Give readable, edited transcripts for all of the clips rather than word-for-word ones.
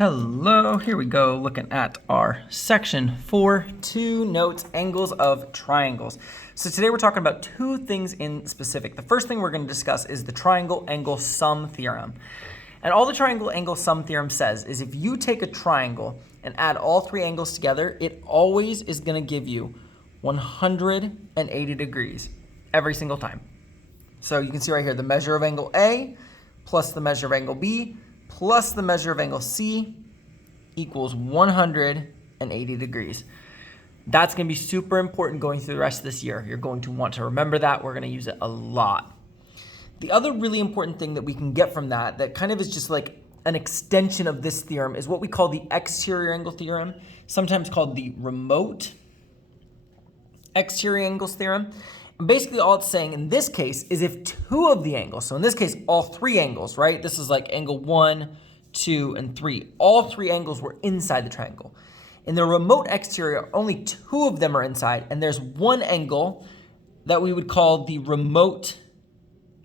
Hello, here we go, looking at our section 4.2 notes angles of triangles. So today we're talking about two things in specific. The first thing we're going to discuss is the triangle angle sum theorem. And all the triangle angle sum theorem says is if you take a triangle and add all three angles together, it always is going to give you 180 degrees every single time. So you can see right here the measure of angle A plus the measure of angle B plus the measure of angle C equals 180 degrees. That's going to be super important going through the rest of this year. You're going to want to remember that. We're going to use it a lot. The other really important thing that we can get from that kind of is just like an extension of this theorem is what we call the exterior angle theorem, sometimes called the remote exterior angles theorem. And basically all it's saying in this case is if two of the angles, so in this case all three angles, right? This is like angle 1, 2, and 3. All three angles were inside the triangle. In the remote exterior, only two of them are inside, and there's one angle that we would call the remote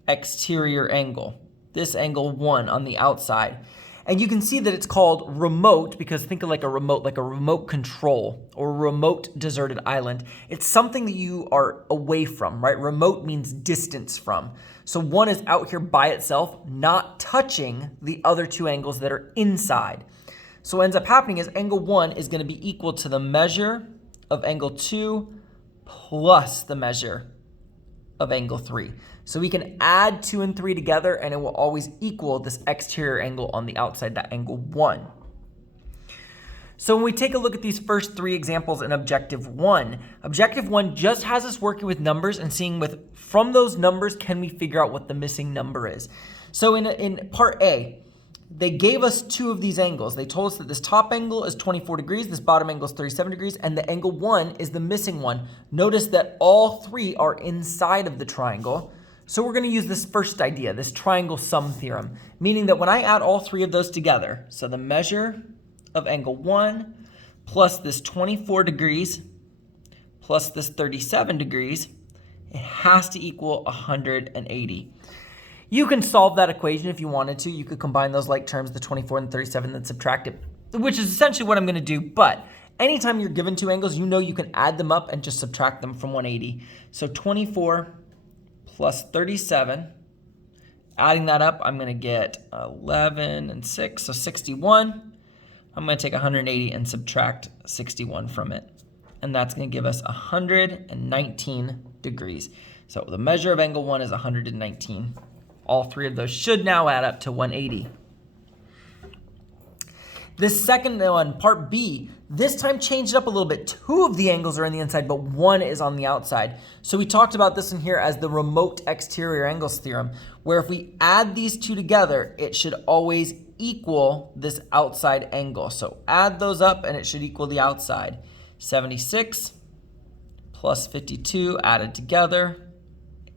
exterior angle. This angle 1 on the outside. And you can see that it's called remote because think of like a remote control or a remote deserted island. It's something that you are away from, right? Remote means distance from. So one is out here by itself, not touching the other two angles that are inside. So what ends up happening is angle 1 is going to be equal to the measure of angle 2 plus the measure of angle 3. So we can add 2 and 3 together and it will always equal this exterior angle on the outside, that angle 1. So when we take a look at these first three examples in Objective 1 just has us working with numbers and seeing from those numbers, can we figure out what the missing number is? So in part A, they gave us two of these angles. They told us that this top angle is 24 degrees, this bottom angle is 37 degrees, and the angle 1 is the missing one. Notice that all three are inside of the triangle. So we're going to use this first idea, this triangle sum theorem, meaning that when I add all three of those together, so the measure of angle 1 plus this 24 degrees plus this 37 degrees, it has to equal 180. You can solve that equation if you wanted to. You could combine those like terms, the 24 and 37, then subtract it, which is essentially what I'm going to do. But anytime you're given two angles, you know you can add them up and just subtract them from 180. So 24 plus 37, adding that up, I'm going to get 11 and 6, so 61. I'm going to take 180 and subtract 61 from it. And that's going to give us 119 degrees. So the measure of angle 1 is 119. All three of those should now add up to 180. This second one, part B, this time changed it up a little bit. Two of the angles are on the inside, but one is on the outside. So we talked about this in here as the remote exterior angles theorem, where if we add these two together, it should always equal this outside angle. So add those up and it should equal the outside. 76 plus 52 added together,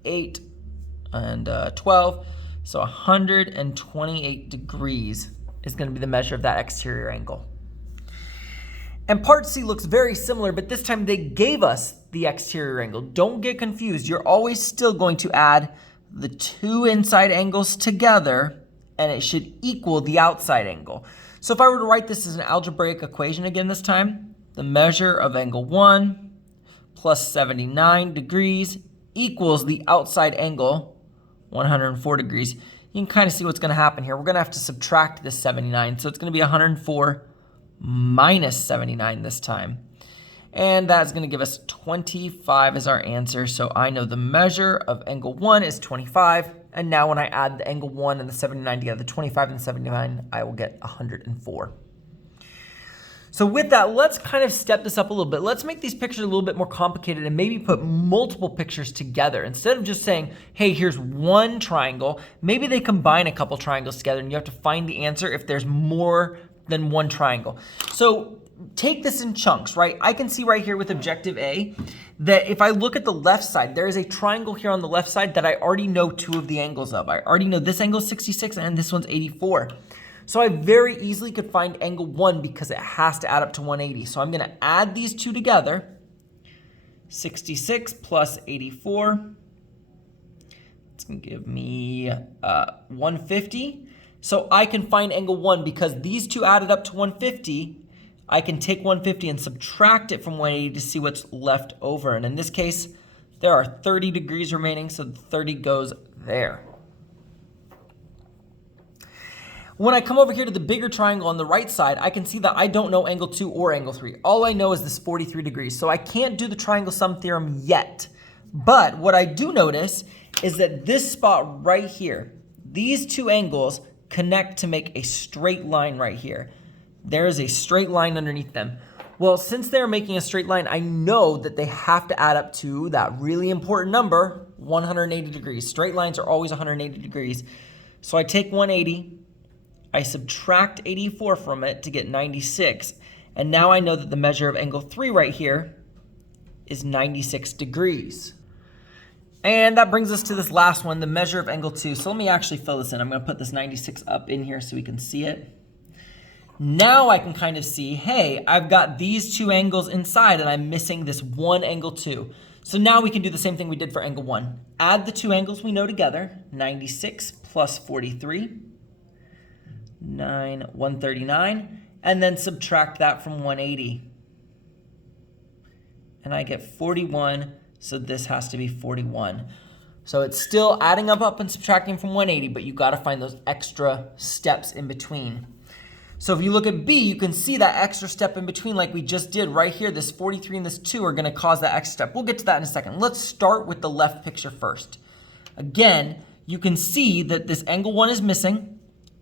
8 and 12. So 128 degrees is going to be the measure of that exterior angle. And part C looks very similar, but this time they gave us the exterior angle. Don't get confused. You're always still going to add the two inside angles together, and it should equal the outside angle. So if I were to write this as an algebraic equation again this time, the measure of angle 1 plus 79 degrees equals the outside angle, 104 degrees. You can kind of see what's going to happen here. We're going to have to subtract this 79. So it's going to be 104 minus 79 this time. And that's going to give us 25 as our answer. So I know the measure of angle 1 is 25. And now when I add the angle 1 and the 79 together, the 25 and 79, I will get 104. So with that, let's kind of step this up a little bit. Let's make these pictures a little bit more complicated and maybe put multiple pictures together. Instead of just saying, hey, here's one triangle, maybe they combine a couple triangles together and you have to find the answer if there's more than one triangle. So take this in chunks, right? I can see right here with Objective A that if I look at the left side, there is a triangle here on the left side that I already know two of the angles of. I already know this angle is 66 and this one's 84. So I very easily could find angle 1 because it has to add up to 180. So I'm going to add these two together. 66 plus 84. It's going to give me 150. So I can find angle 1 because these two added up to 150. I can take 150 and subtract it from 180 to see what's left over. And in this case, there are 30 degrees remaining, so 30 goes there. When I come over here to the bigger triangle on the right side, I can see that I don't know angle 2 or angle 3. All I know is this 43 degrees, so I can't do the triangle sum theorem yet. But what I do notice is that this spot right here, these two angles connect to make a straight line right here. There is a straight line underneath them. Well, since they're making a straight line, I know that they have to add up to that really important number, 180 degrees. Straight lines are always 180 degrees. So I take 180, I subtract 84 from it to get 96. And now I know that the measure of angle 3 right here is 96 degrees. And that brings us to this last one, the measure of angle 2. So let me actually fill this in. I'm going to put this 96 up in here so we can see it. Now I can kind of see, hey, I've got these two angles inside and I'm missing this one angle 2. So now we can do the same thing we did for angle 1. Add the two angles we know together, 96 plus 43. 139, and then subtract that from 180. And I get 41, so this has to be 41. So it's still adding up and subtracting from 180, but you got to find those extra steps in between. So if you look at B, you can see that extra step in between like we just did right here. This 43 and this 2 are going to cause that extra step. We'll get to that in a second. Let's start with the left picture first. Again, you can see that this angle 1 is missing.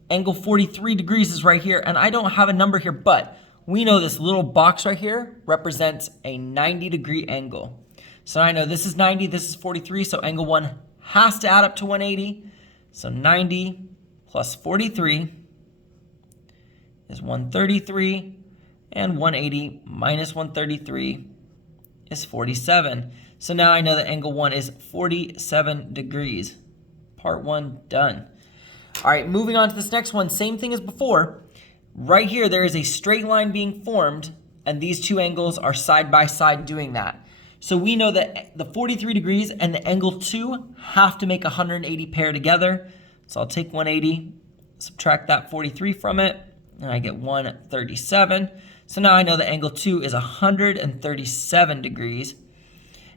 Angle 43 degrees is right here, and I don't have a number here, but we know this little box right here represents a 90-degree angle. So I know this is 90, this is 43, so angle 1 has to add up to 180. So 90 plus 43 is 133, and 180 minus 133 is 47. So now I know that angle 1 is 47 degrees. Part 1 done. All right, moving on to this next one, same thing as before. Right here, there is a straight line being formed, and these two angles are side by side doing that. So we know that the 43 degrees and the angle 2 have to make a 180 pair together. So I'll take 180, subtract that 43 from it, and I get 137. So now I know that angle 2 is 137 degrees.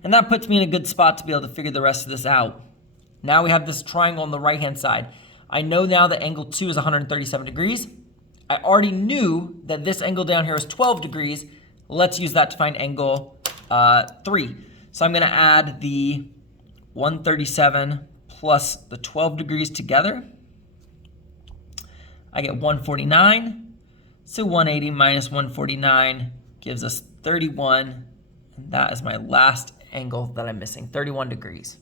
And that puts me in a good spot to be able to figure the rest of this out. Now we have this triangle on the right-hand side. I know now that angle 2 is 137 degrees. I already knew that this angle down here is 12 degrees. Let's use that to find angle 3. So I'm going to add the 137 plus the 12 degrees together. I get 149. So 180 minus 149 gives us 31. And that is my last angle that I'm missing, 31 degrees.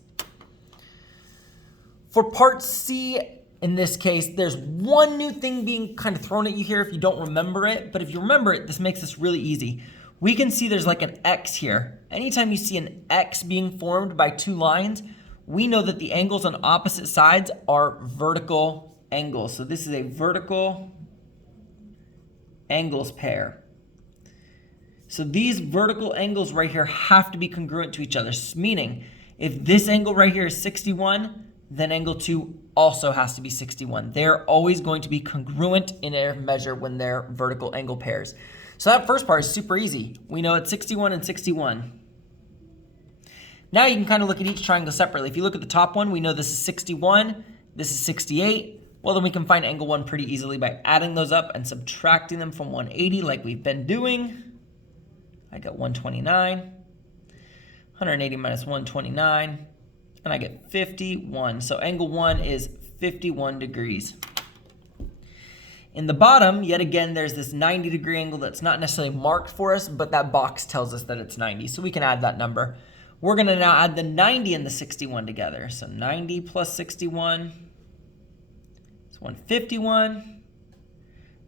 For part C, in this case, there's one new thing being kind of thrown at you here if you don't remember it. But if you remember it, this makes this really easy. We can see there's like an X here. Anytime you see an X being formed by two lines, we know that the angles on opposite sides are vertical angles. So this is a vertical angles pair. So these vertical angles right here have to be congruent to each other, meaning if this angle right here is 61, then angle 2 also has to be 61. They're always going to be congruent in their measure when they're vertical angle pairs. So that first part is super easy. We know it's 61 and 61. Now you can kind of look at each triangle separately. If you look at the top one, we know this is 61, this is 68. Well, then we can find angle 1 pretty easily by adding those up and subtracting them from 180 like we've been doing. I got 129, 180 minus 129, and I get 51. So angle 1 is 51 degrees. In the bottom, yet again, there's this 90-degree angle that's not necessarily marked for us, but that box tells us that it's 90, so we can add that number. We're going to now add the 90 and the 61 together. So 90 plus 61 is 151.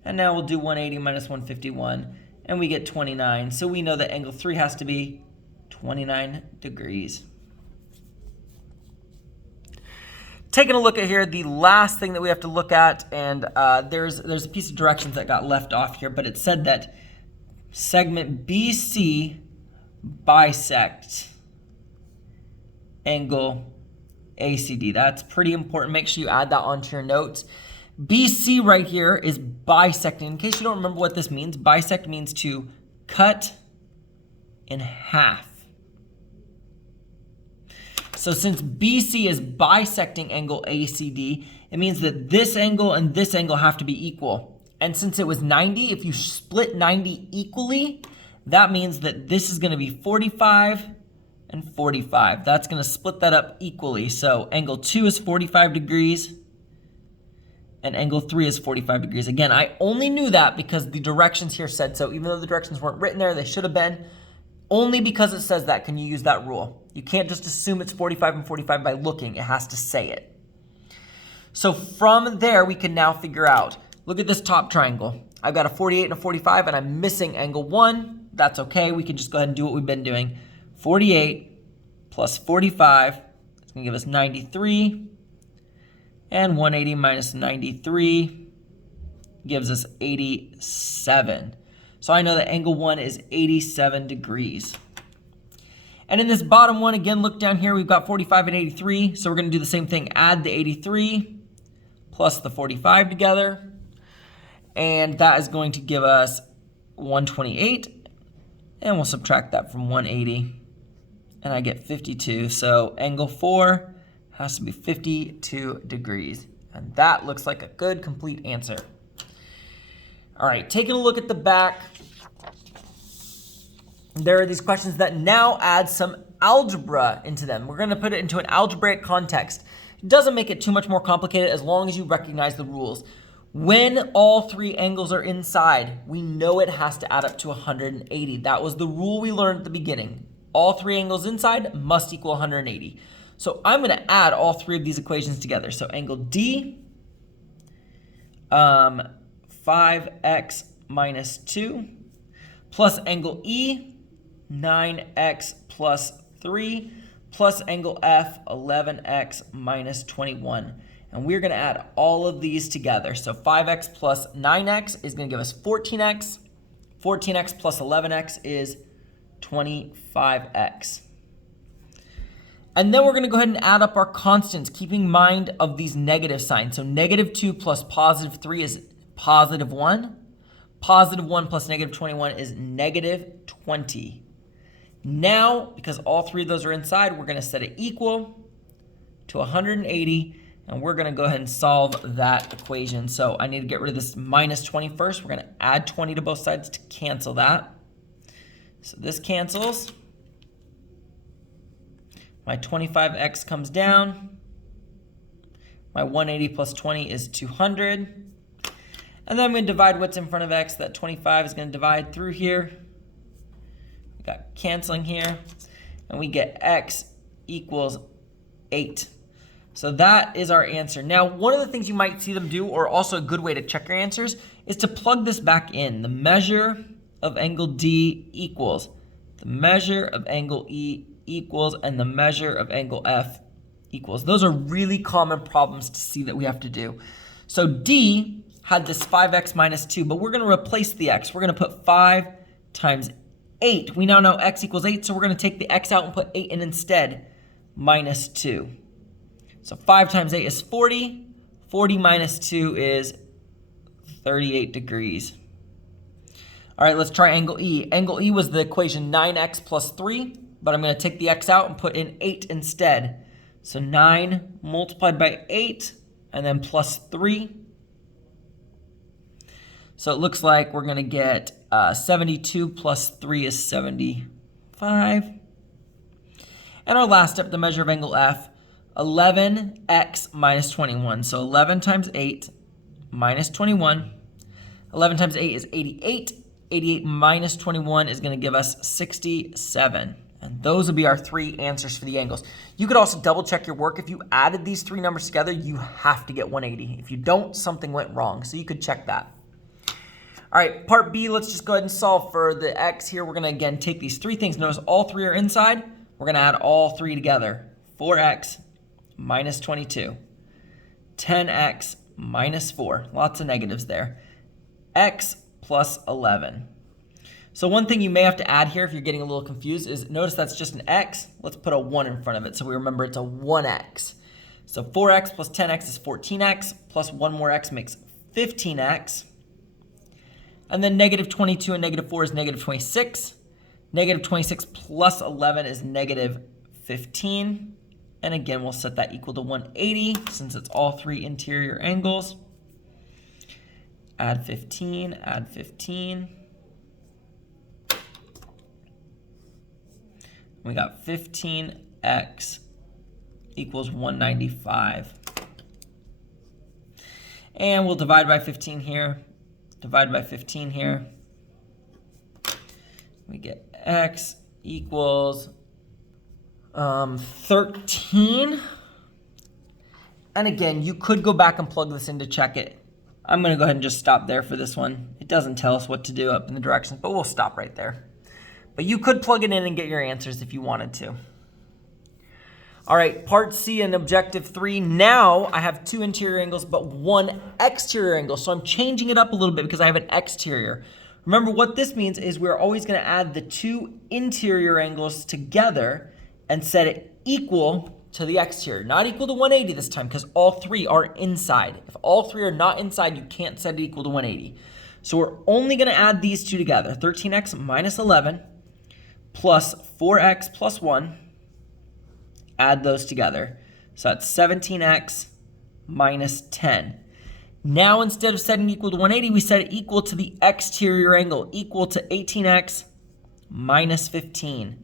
And now we'll do 180 minus 151, and we get 29. So we know that angle 3 has to be 29 degrees. Taking a look at here, the last thing that we have to look at, and there's a piece of directions that got left off here, but it said that segment BC bisects angle ACD. That's pretty important. Make sure you add that onto your notes. BC right here is bisecting. In case you don't remember what this means, bisect means to cut in half. So since BC is bisecting angle ACD, it means that this angle and this angle have to be equal. And since it was 90, if you split 90 equally, that means that this is going to be 45 and 45. That's going to split that up equally. So angle 2 is 45 degrees and angle 3 is 45 degrees. Again, I only knew that because the directions here said so. Even though the directions weren't written there, they should have been. Only because it says that can you use that rule. You can't just assume it's 45 and 45 by looking. It has to say it. So from there, we can now figure out, look at this top triangle. I've got a 48 and a 45, and I'm missing angle 1. That's okay. We can just go ahead and do what we've been doing. 48 plus 45 is going to give us 93. And 180 minus 93 gives us 87. So I know that angle 1 is 87 degrees. And in this bottom one, again, look down here, we've got 45 and 83. So we're going to do the same thing. Add the 83 plus the 45 together. And that is going to give us 128. And we'll subtract that from 180. And I get 52. So angle 4 has to be 52 degrees. And that looks like a good, complete answer. All right, taking a look at the back, there are these questions that now add some algebra into them. We're going to put it into an algebraic context. It doesn't make it too much more complicated as long as you recognize the rules. When all three angles are inside, we know it has to add up to 180. That was the rule we learned at the beginning. All three angles inside must equal 180. So I'm going to add all three of these equations together. So angle D, 5x minus 2, plus angle E, 9x plus 3, plus angle F, 11x minus 21. And we're going to add all of these together. So 5x plus 9x is going to give us 14x. 14x plus 11x is 25x. And then we're going to go ahead and add up our constants, keeping in mind of these negative signs. So negative 2 plus positive 3 is positive 1. Positive 1 plus negative 21 is negative 20. Now, because all three of those are inside, we're going to set it equal to 180. And we're going to go ahead and solve that equation. So I need to get rid of this minus 20 first. We're going to add 20 to both sides to cancel that. So this cancels. My 25x comes down. My 180 plus 20 is 200. And then I'm going to divide what's in front of x. That 25 is going to divide through here. We got canceling here. And we get x equals 8. So that is our answer. Now, one of the things you might see them do, or also a good way to check your answers, is to plug this back in. The measure of angle D equals the measure of angle E equals, and the measure of angle F equals. Those are really common problems to see that we have to do. So D had this 5x minus 2, but we're going to replace the x. We're going to put 5 times 8. We now know x equals 8, so we're going to take the x out and put 8 in instead, minus 2. So 5 times 8 is 40. 40 minus 2 is 38 degrees. All right, let's try angle E. Angle E was the equation 9x plus 3, but I'm going to take the x out and put in 8 instead. So 9 multiplied by 8, and then plus 3. So it looks like we're going to get 72 plus 3 is 75. And our last step, the measure of angle F, 11x minus 21. So 11 times 8 minus 21. 11 times 8 is 88. 88 minus 21 is going to give us 67. And those will be our three answers for the angles. You could also double check your work. If you added these three numbers together, you have to get 180. If you don't, something went wrong. So you could check that. All right, part B, let's just go ahead and solve for the x here. We're going to, again, take these three things. Notice all three are inside. We're going to add all three together. 4x minus 22. 10x minus 4. Lots of negatives there. X plus 11. So one thing you may have to add here if you're getting a little confused is notice that's just an x. Let's put a 1 in front of it so we remember it's a 1x. So 4x plus 10x is 14x, plus one more x makes 15x. And then negative 22 and negative 4 is negative 26. Negative 26 plus 11 is negative 15. And again, we'll set that equal to 180 since it's all three interior angles. Add 15, add 15. We got 15x equals 195. And we'll divide by 15 here. Divide by 15 here. We get x equals 13. And again, you could go back and plug this in to check it. I'm going to go ahead and just stop there for this one. It doesn't tell us what to do up in the directions, but we'll stop right there. But you could plug it in and get your answers if you wanted to. All right, part C and objective 3. Now I have two interior angles, but one exterior angle. So I'm changing it up a little bit because I have an exterior. Remember what this means is we're always going to add the two interior angles together and set it equal to the exterior. Not equal to 180 this time because all three are inside. If all three are not inside, you can't set it equal to 180. So we're only going to add these two together. 13x minus 11 plus 4x plus 1. Add those together. So that's 17x minus 10. Now instead of setting equal to 180, we set it equal to the exterior angle, equal to 18x minus 15.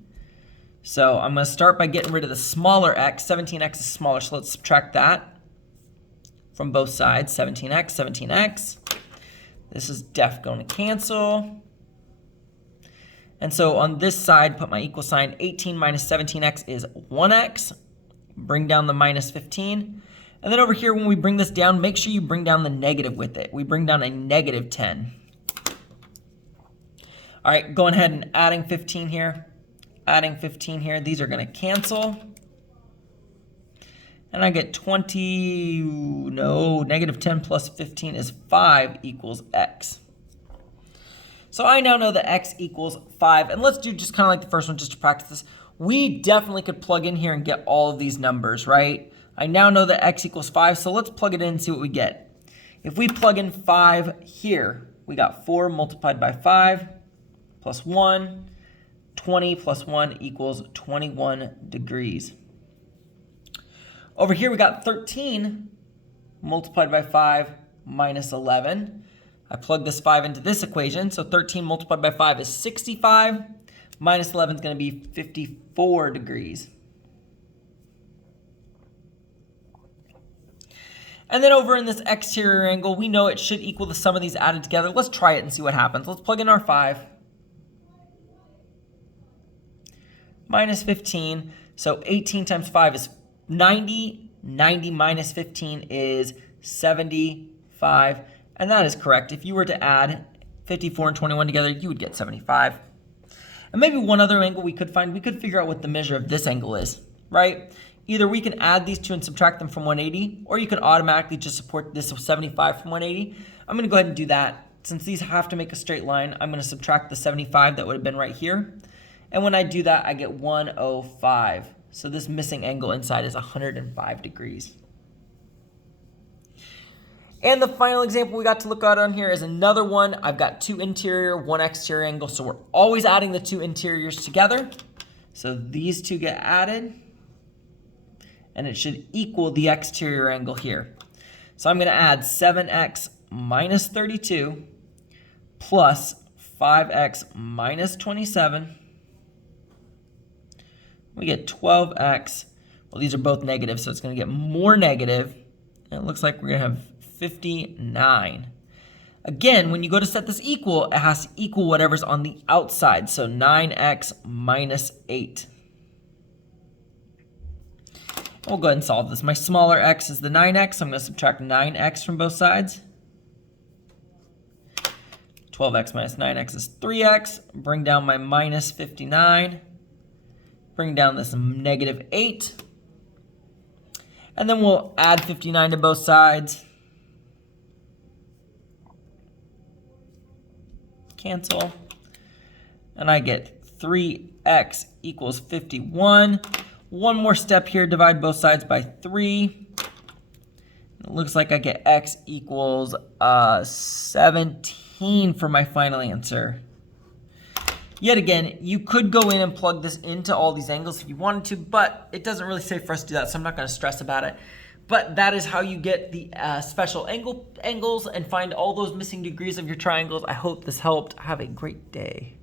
So I'm going to start by getting rid of the smaller x. 17x is smaller, so let's subtract that from both sides. 17x, 17x. This is def going to cancel. And so on this side, put my equal sign. 18 minus 17x is 1x. Bring down the minus 15. And then over here, when we bring this down, make sure you bring down the negative with it. We bring down a negative 10. All right, going ahead and adding 15 here. Adding 15 here. These are going to cancel. And I get 20, no, negative 10 plus 15 is 5 equals x. So I now know that x equals 5. And let's do just kind of like the first one just to practice this. We definitely could plug in here and get all of these numbers, right? I now know that x equals 5, so let's plug it in and see what we get. If we plug in 5 here, we got 4 multiplied by 5 plus 1. 20 plus 1 equals 21 degrees. Over here, we got 13 multiplied by 5 minus 11. I plug this 5 into this equation, so 13 multiplied by 5 is 65. Minus 11 is going to be 54 degrees. And then over in this exterior angle, we know it should equal the sum of these added together. Let's try it and see what happens. Let's plug in our 5. Minus 15. So 18 times 5 is 90. 90 minus 15 is 75. And that is correct. If you were to add 54 and 21 together, you would get 75. And maybe one other angle we could find, we could figure out what the measure of this angle is, right? Either we can add these two and subtract them from 180, or you can automatically just support this with 75 from 180. I'm going to go ahead and do that. Since these have to make a straight line, I'm going to subtract the 75 that would have been right here. And when I do that, I get 105. So this missing angle inside is 105 degrees. And the final example we got to look at on here is another one. I've got two interior, one exterior angle. So we're always adding the two interiors together. So these two get added. And it should equal the exterior angle here. So I'm going to add 7x minus 32 plus 5x minus 27. We get 12x. Well, these are both negative, so it's going to get more negative. And it looks like we're going to have 59. Again, when you go to set this equal, it has to equal whatever's on the outside. So 9x minus 8. We'll go ahead and solve this. My smaller x is the 9x. So I'm going to subtract 9x from both sides. 12x minus 9x is 3x. Bring down my minus 59. Bring down this negative 8. And then we'll add 59 to both sides. Cancel. And I get 3x equals 51. One more step here, divide both sides by 3. looks like I get x equals 17 for my final answer. Yet again, you could go in and plug this into all these angles if you wanted to, but it doesn't really say for us to do that, so I'm not going to stress about it. But that is how you get the special angles and find all those missing degrees of your triangles. I hope this helped. Have a great day.